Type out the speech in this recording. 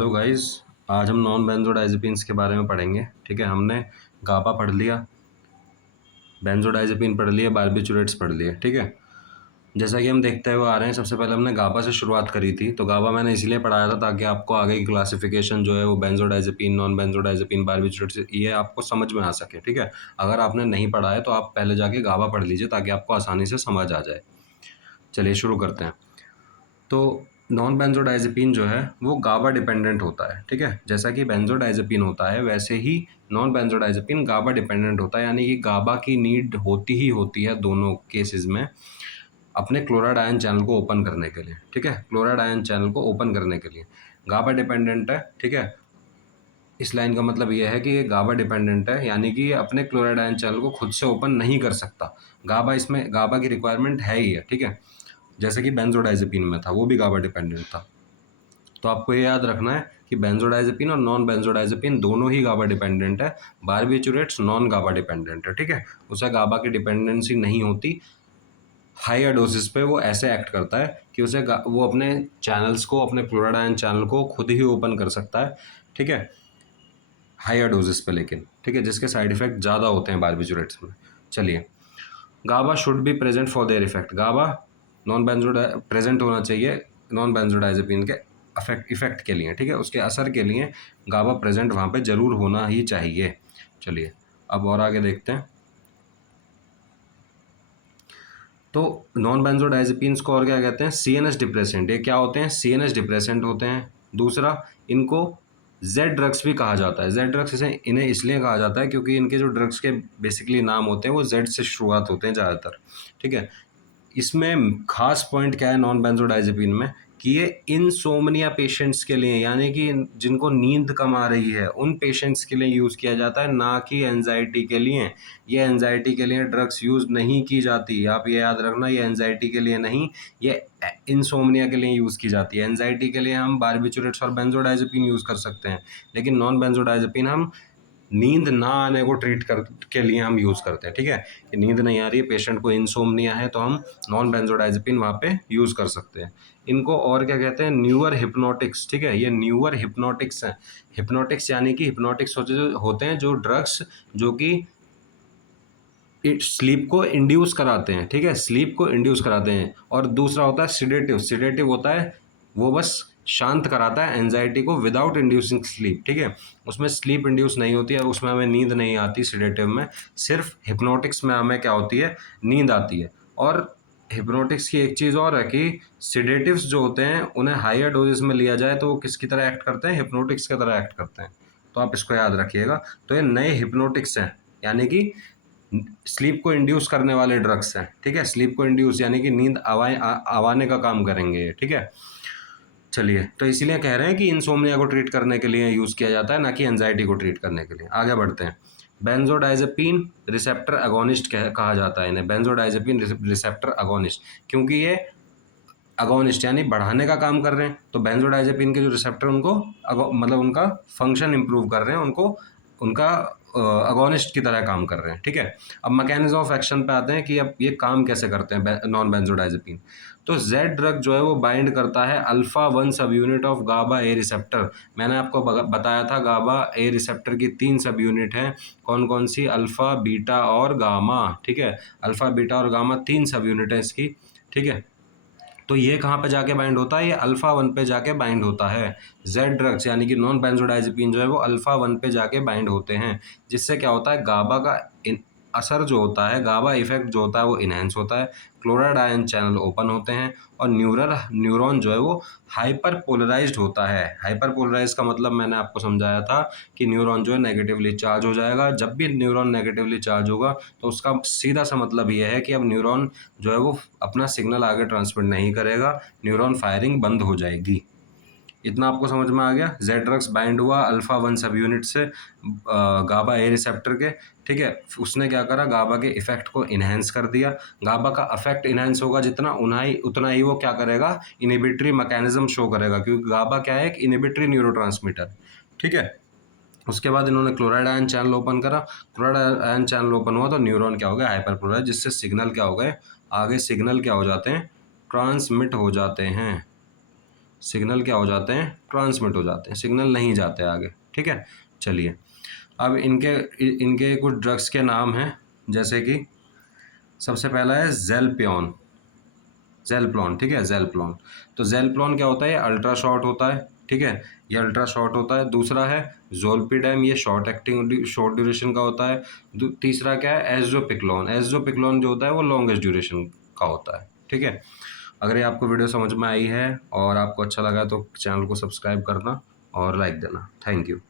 Hello guys. आज हम non benzodiazepines के बारे में पढ़ेंगे। ठीक है, हमने गाबा पढ़ लिया, बेंजोडाइजेपिन पढ़ लिया, बारबिचुरेट्स पढ़ लिए। ठीक है, जैसा कि हम देखते हुए आ रहे हैं, सबसे पहले हमने गाबा से शुरुआत करी थी। तो गाबा मैंने इसलिए पढ़ाया था ताकि आपको आगे की क्लासिफिकेशन जो है वो बेंजोडाइजेपिन, नॉन बेंजोडाइजेपिन, बारबिचुरेट्स, ये आपको समझ में आ सके। ठीक है, अगर आपने नहीं पढ़ा है तो आप पहले जाके गाबा पढ़ लीजिए ताकि आपको आसानी से समझ आ जाए। चलिए शुरू करते हैं। तो नॉन बेंजोडाइजेपिन जो है वो गाबा डिपेंडेंट होता है। ठीक है, जैसा कि बेंजोडाइजेपिन होता है वैसे ही नॉन बेंजोडाइजेपिन गाबा डिपेंडेंट होता है, यानी कि गाबा की नीड होती ही होती है दोनों केसेस में अपने क्लोराइड आयन चैनल को ओपन करने के लिए। ठीक है, क्लोराइड आयन चैनल को ओपन करने के लिए गाबा डिपेंडेंट है। ठीक है, इस लाइन का मतलब ये है कि ये गाबा डिपेंडेंट है, यानी कि ये अपने क्लोराइड आयन चैनल को खुद से ओपन नहीं कर सकता। इसमें गाबा की रिक्वायरमेंट है ही है। ठीक है, जैसे कि बेंजोडाइजेपिन में था, वो भी गाबा डिपेंडेंट था। तो आपको ये याद रखना है कि बेंजोडाइजेपिन और नॉन बेंजोडाइजेपिन दोनों ही गाबा डिपेंडेंट है। बारबिचुरेट्स नॉन गाबा डिपेंडेंट है। ठीक है, उसे गाबा की डिपेंडेंसी नहीं होती। हायर डोजेस पे वो ऐसे एक्ट करता है कि वो अपने चैनल्स को, अपने क्लोराइड आयन चैनल को खुद ही ओपन कर सकता है। ठीक है, हायर डोजेस पे लेकिन। ठीक है, जिसके साइड इफेक्ट ज़्यादा होते हैं बारबिचुरेट्स में। चलिए, GABA should be present for their effect. GABA non बेंजोडा प्रेजेंट होना चाहिए नॉन बेंजोडाइजेपिन के इफेक्ट के लिए। ठीक है, उसके असर के लिए गाबा प्रेजेंट वहाँ पे जरूर होना ही चाहिए। चलिए अब और आगे देखते हैं। तो नॉन बेंजोडाइजेपिन्स को और क्या कहते हैं? CNS depressant. ये क्या होते हैं? सीएनएस डिप्रेसेंट होते हैं। दूसरा, इनको जेड ड्रग्स भी कहा जाता है। जेड ड्रग्स इन्हें इसलिए कहा जाता है क्योंकि इनके जो ड्रग्स के बेसिकली नाम होते हैं वो जेड से शुरुआत होते हैं ज़्यादातर। ठीक है, इसमें खास पॉइंट क्या है नॉन बेंजोडाइजेपिन में कि ये इनसोमनिया पेशेंट्स के लिए, यानी कि जिनको नींद कम आ रही है उन पेशेंट्स के लिए यूज़ किया जाता है, ना कि एंजाइटी के लिए। ये एंजाइटी के लिए ड्रग्स यूज़ नहीं की जाती। आप ये याद रखना, ये एंजाइटी के लिए नहीं, ये इनसोमनिया के लिए यूज़ की जाती है। एंजाइटी के लिए हम बारबिचुरेट्स और बेंजोडाइजेपिन यूज़ कर सकते हैं, लेकिन नॉन बेंजोडाइजेपिन हम नींद ना आने को ट्रीट कर के लिए हम यूज़ करते हैं। ठीक है, कि नींद नहीं आ रही है, पेशेंट को इंसोम्निया है, तो हम नॉन बेंजोडाइजेपिन वहाँ पे यूज़ कर सकते हैं। इनको और क्या कहते हैं? Newer hypnotics. ठीक है, ये न्यूअर हिप्नोटिक्स हैं। हिप्नोटिक्स यानी कि हिप्नोटिक्स होते हैं जो ड्रग्स जो कि स्लीप को इंड्यूस कराते हैं। ठीक है, स्लीप को इंड्यूस कराते हैं। और दूसरा होता है सिडेटिव। सिडेटिव होता है वो बस शांत कराता है एंजाइटी को विदाउट इंड्यूसिंग स्लीप। ठीक है, उसमें स्लीप इंड्यूस नहीं होती है, उसमें हमें नींद नहीं आती सिडेटिव में। सिर्फ हिप्नोटिक्स में हमें क्या होती है? नींद आती है। और हिप्नोटिक्स की एक चीज़ और है कि सिडेटिव्स जो होते हैं उन्हें हायर डोजेस में लिया जाए तो वो किसकी तरह एक्ट करते हैं? हिप्नोटिक्स की तरह एक्ट करते हैं। तो आप इसको याद रखिएगा। तो ये नए हिप्नोटिक्स हैं, यानी कि स्लीप को इंड्यूस करने वाले ड्रग्स हैं। ठीक है, स्लीप को इंड्यूस यानी कि नींद आवाने का काम करेंगे। ठीक है, चलिए, तो इसीलिए कह रहे हैं कि इंसोम्निया को ट्रीट करने के लिए यूज़ किया जाता है, ना कि एंजाइटी को ट्रीट करने के लिए। आगे बढ़ते हैं। बेंजोडाइजेपिन रिसेप्टर अगोनिस्ट कहा जाता है इन्हें। बेंजोडाइजेपिन रिसेप्टर अगोनिस्ट, क्योंकि ये अगोनिस्ट यानी बढ़ाने का काम कर रहे हैं। तो बेंजोडाइजेपिन के जो रिसेप्टर उनको मतलब उनका फंक्शन इंप्रूव कर रहे हैं, उनको उनका अगोनिस्ट की तरह काम कर रहे हैं। ठीक है, अब मैकेनिज्म ऑफ एक्शन पे आते हैं कि अब ये काम कैसे करते हैं नॉन बेंजोडाइजेपिन। तो जेड ड्रग जो है वो बाइंड करता है alpha 1 subunit of GABA A receptor. मैंने आपको बताया था गाबा ए रिसेप्टर की 3 सब यूनिट हैं। कौन कौन सी? अल्फा, बीटा और गामा। ठीक है, अल्फा, बीटा और गामा 3 सब यूनिट है इसकी। ठीक है, तो ये कहाँ पे जाके बाइंड होता है? ये अल्फा 1 पे जाके बाइंड होता है। जेड ड्रग्स यानी कि नॉन बेंजोडाइजेपिन जो है वो अल्फा 1 पे जाके बाइंड होते हैं, जिससे क्या होता है? गाबा का असर जो होता है, गाबा इफेक्ट जो होता है वो इनहेंस होता है, क्लोराइड आयन चैनल ओपन होते हैं, और न्यूरॉन जो है वो हाइपर पोलराइज्ड होता है। हाइपर पोलराइज का मतलब मैंने आपको समझाया था कि न्यूरॉन जो है नेगेटिवली चार्ज हो जाएगा। जब भी न्यूरॉन नेगेटिवली चार्ज होगा तो उसका सीधा सा मतलब ये है कि अब न्यूरॉन जो है वो अपना सिग्नल आगे ट्रांसमिट नहीं करेगा, न्यूरॉन फायरिंग बंद हो जाएगी। इतना आपको समझ में आ गया? जेड ड्रग्स बाइंड हुआ अल्फा 1 सब यूनिट से गाबा ए रिसेप्टर के। ठीक है, उसने क्या करा? गाबा के इफेक्ट को इन्हेंस कर दिया। गाबा का इफेक्ट इन्हेंस होगा जितना उतना ही वो क्या करेगा? इनिबिटरी मैकेनिज्म शो करेगा, क्योंकि गाबा क्या है? एक इनिबिटरी न्यूरोट्रांसमीटर। ठीक है, उसके बाद इन्होंने क्लोराइड आयन चैनल ओपन करा। क्लोराइड आयन चैनल ओपन हुआ तो न्यूरॉन क्या हो गया? हाइपरपोलराइज, जिससे सिग्नल क्या हो गए? आगे सिग्नल क्या हो जाते हैं? ट्रांसमिट हो जाते हैं। सिग्नल क्या हो जाते हैं, ट्रांसमिट हो जाते हैं, सिग्नल नहीं जाते आगे। ठीक है, चलिए अब इनके इनके कुछ ड्रग्स के नाम हैं, जैसे कि सबसे पहला है जेलप्योन, जेलप्लॉन। ठीक है, जेलप्लॉन। तो जेलप्लॉन क्या होता है, ये अल्ट्रा शॉर्ट होता है। ठीक है, ये अल्ट्रा शॉर्ट होता है। दूसरा है जोल्पिडेम, ये शॉर्ट एक्टिंग शॉर्ट ड्यूरेशन का होता है। तीसरा क्या है, एजोपिक्लोन, एजोपिक्लोन जो होता है वो लॉन्गेस्ट ड्यूरेशन का होता है। ठीक है, अगर ये आपको वीडियो समझ में आई है और आपको अच्छा लगा तो चैनल को सब्सक्राइब करना और लाइक देना। Thank you.